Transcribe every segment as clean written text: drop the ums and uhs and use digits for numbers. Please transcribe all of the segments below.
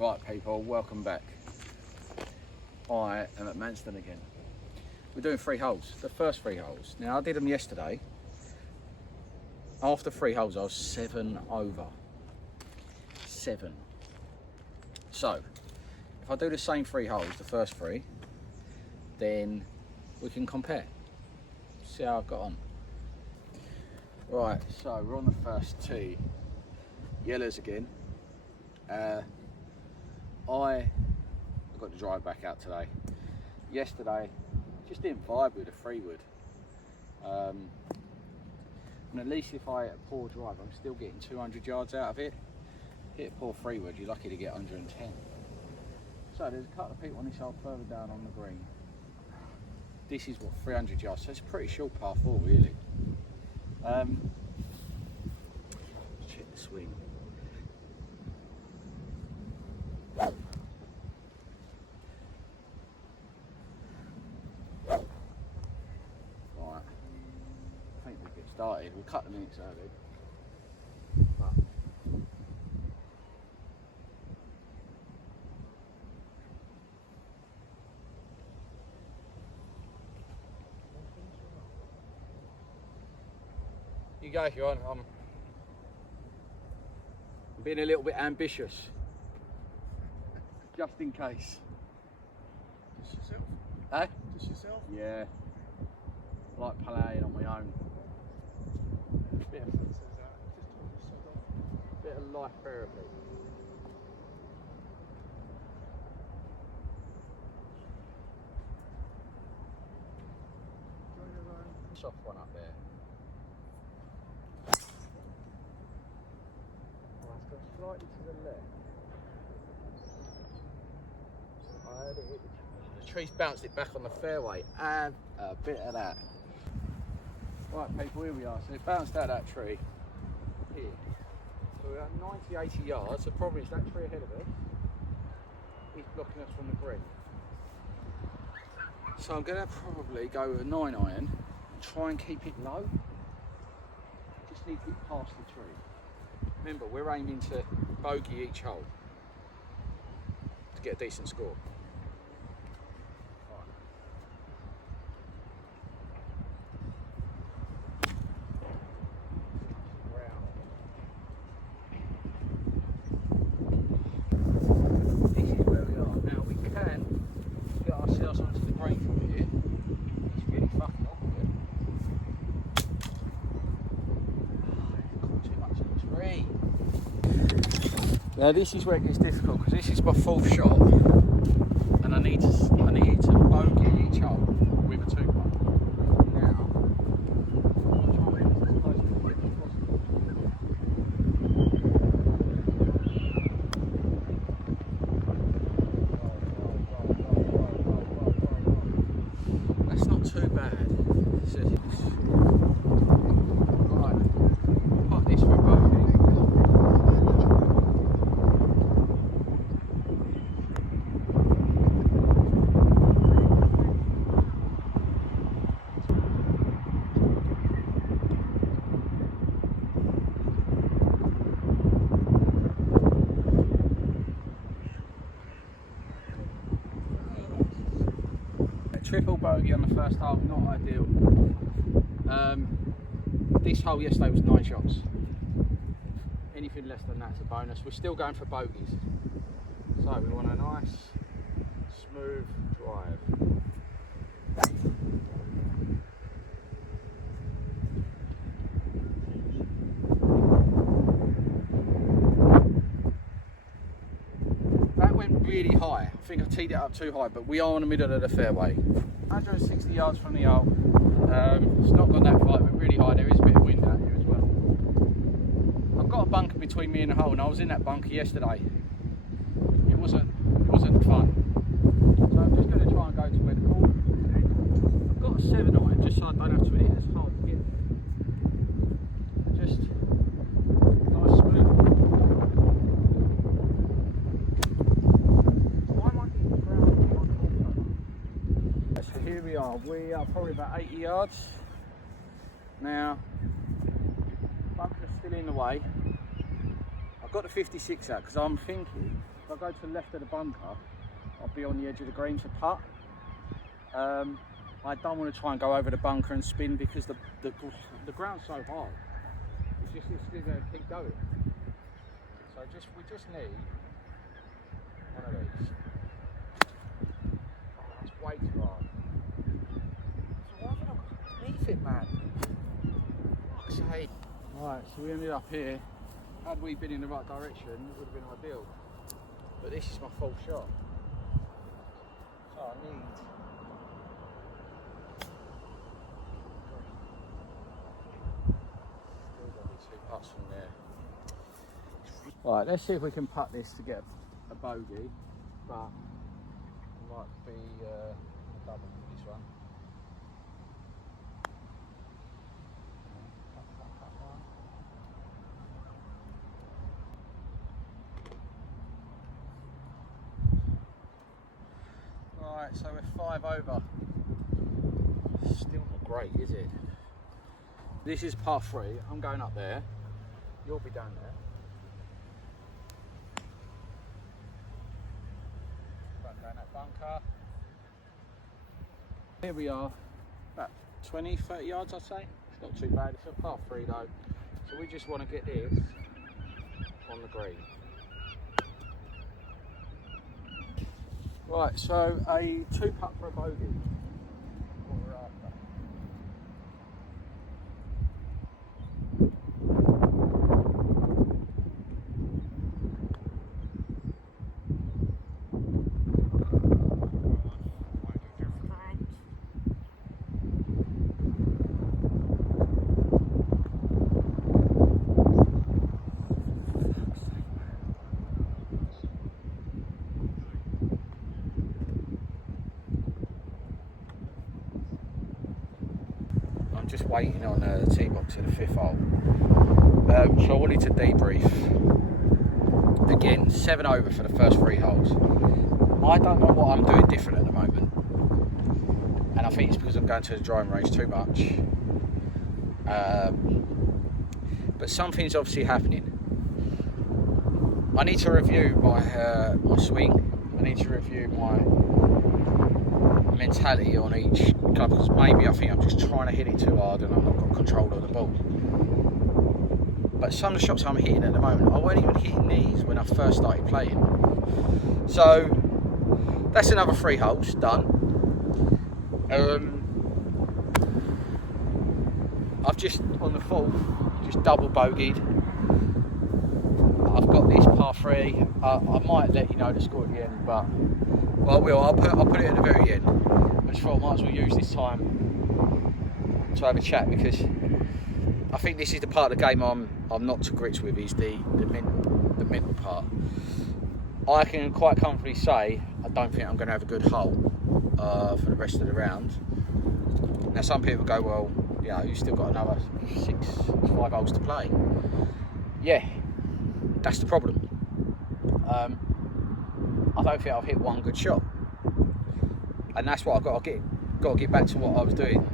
Right people, welcome back. I am at Manston again. We're doing 3 holes, the first 3 holes. Now I did them yesterday. After 3 holes I was 7 over. 7. So, if I do the same 3 holes, the first 3, then we can compare. See how I've got on. Right, so we're on the first tee. Yellows again. I got to drive back out today. Yesterday, just didn't vibe with a 3-wood. And at least if I hit a poor drive, I'm still getting 200 yards out of it. Hit a poor 3-wood, you're lucky to get 110. So there's a couple of people on this hole further down on the green. This is what, 300 yards, so it's a pretty short par 4 really. Let's check the swing. Started. We'll cut the minutes early. But you go if you want. I'm being a little bit ambitious. Just in case. Just yourself? Eh? Just yourself? Yeah. I like playing on my own. Bit of life therapy. Soft one up there. Oh, it's gone slightly to the left. I heard it hit the tree's bounced it back on the fairway, and a bit of that. Right people, here we are. So it bounced out that tree here. So we're at 90-80 yards. The problem is that tree ahead of us is blocking us from the green. So I'm going to probably go with a 9-iron and try and keep it low. Just need to get past the tree. Remember, we're aiming to bogey each hole to get a decent score. Now this is where it gets difficult because this is my 4th shot, and I need to bogey each hole with a 2-putt. Now, I'll try and get as close to the green as possible. That's not too bad. Right, putt this for bogey. Triple bogey on the first hole, not ideal. This hole yesterday was 9 shots. Anything less than that's a bonus. We're still going for bogeys. So we want a nice, smooth drive. That went really high. I think I teed it up too high, but we are in the middle of the fairway. 160 yards from the hole. It's not gone that far, but really high. There is a bit of wind out here as well. I've got a bunker between me and the hole, and I was in that bunker yesterday. It wasn't fun. So I'm just going to try and go to where the corner is. I've got a 7-iron just so I don't have to hit it as hard to get. Just nice smooth. Why am I getting the ground? So here we are. We are probably about 80 yards. Now, bunker's still in the way. got the 56 out because I'm thinking if I go to the left of the bunker, I'll be on the edge of the green to putt. I don't want to try and go over the bunker and spin because the ground's so high. It's just going to keep going. So we just need one of these. It's way too hard. So why have I not got underneath it, man? Fuck's sake. Right, so we ended up here. Had we been in the right direction, it would have been ideal. But this is my full shot. So I need... Still got to be 2 putts from there. Right, let's see if we can putt this to get a bogey, but it might be a double for this one. Right, so we're 5 over. Still not great, is it? This is par 3. I'm going up there. You'll be down there. Down that bunker. Here we are, about 20, 30 yards I'd say. It's not too bad, it's a par 3 though. So we just want to get this on the green. Right, so a 2 putt for a bogey. What we're after. I'm just waiting on the tee box at the 5th hole. So I wanted to debrief. Again, 7 over for the first 3 holes. I don't know what I'm doing different at the moment. And I think it's because I'm going to the driving range too much. But something's obviously happening. I need to review my swing. I need to review my mentality on each club because maybe I think I'm just trying to hit it too hard and I've not got control of the ball. But some of the shots I'm hitting at the moment, I wasn't even hitting these when I first started playing. So that's another 3 holes done. I've just on the 4th just double bogeyed. I've got this par 3. I might let you know the score at the end, but well, I will. I'll put it at the very end. I just thought I might as well use this time to have a chat because I think this is the part of the game I'm not to grips with is the mental part. I can quite comfortably say I don't think I'm going to have a good hole for the rest of the round. Now some people go, well, you know, you've still got another 5 holes to play. Yeah, that's the problem. I don't think I've hit one good shot, and that's what I've got to get back to what I was doing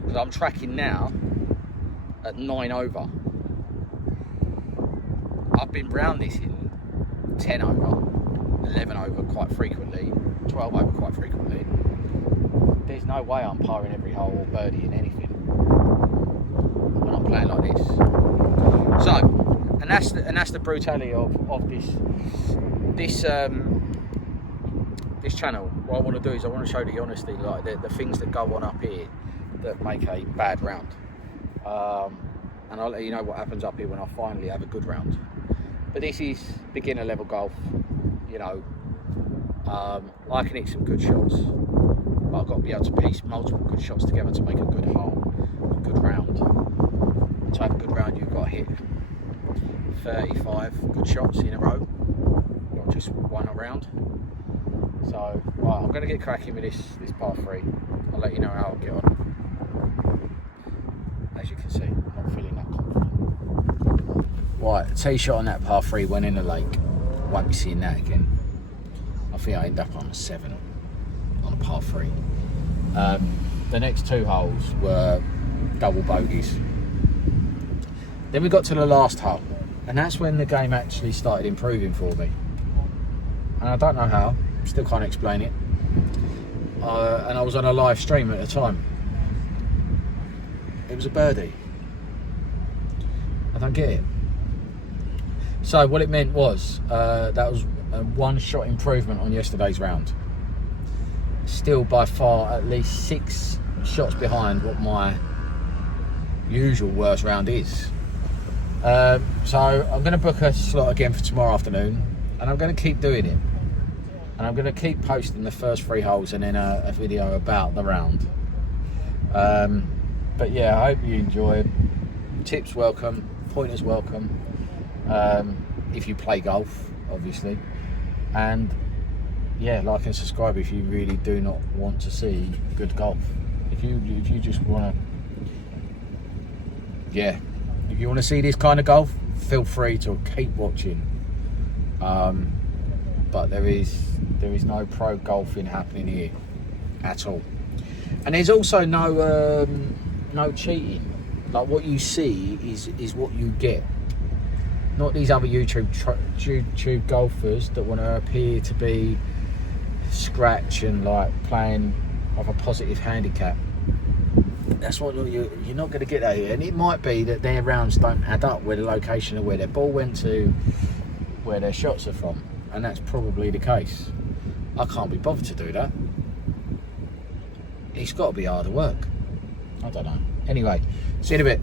because I'm tracking now at 9 over. I've been round this in 10 over, 11 over quite frequently, 12 over quite frequently. There's no way I'm parring every hole or birdieing anything when I'm playing like this. So, and that's the brutality of this channel. What I want to do is I want to show the honesty, like the things that go on up here that make a bad round. And I'll let you know what happens up here when I finally have a good round. But this is beginner level golf, you know. I can hit some good shots, but I've got to be able to piece multiple good shots together to make a good hole, a good round. To have a good round, you've got to hit 35 good shots in a row, not just one a round. So, right, I'm going to get cracking with this par 3. I'll let you know how I'll get on. As you can see, I'm not feeling that confident. Right, the tee shot on that par 3 went in the lake. Won't be seeing that again. I think I end up on a 7 on a par 3. The next 2 holes were double bogeys. Then we got to the last hole. And that's when the game actually started improving for me. And I don't know how, still can't explain it. And I was on a live stream at the time. It was a birdie. I don't get it. So what it meant was, that was a one shot improvement on yesterday's round. Still by far at least 6 shots behind what my usual worst round is. So I'm going to book a slot again for tomorrow afternoon, and I'm going to keep doing it. And I'm going to keep posting the first 3 holes and then a video about the round. But yeah, I hope you enjoy. Tips welcome, pointers welcome. If you play golf, obviously. And yeah, like and subscribe if you really do not want to see good golf. If you just want to, yeah, if you want to see this kind of golf, feel free to keep watching. But there is no pro golfing happening here at all, and there's also no cheating. Like, what you see is what you get. Not these other YouTube golfers that want to appear to be scratch and like playing of a positive handicap. That's what you're not going to get that here. And it might be that their rounds don't add up with the location of where their ball went to, where their shots are from, and that's probably the case. I can't be bothered to do that. It's got to be harder work. I don't know. Anyway, see you in a bit.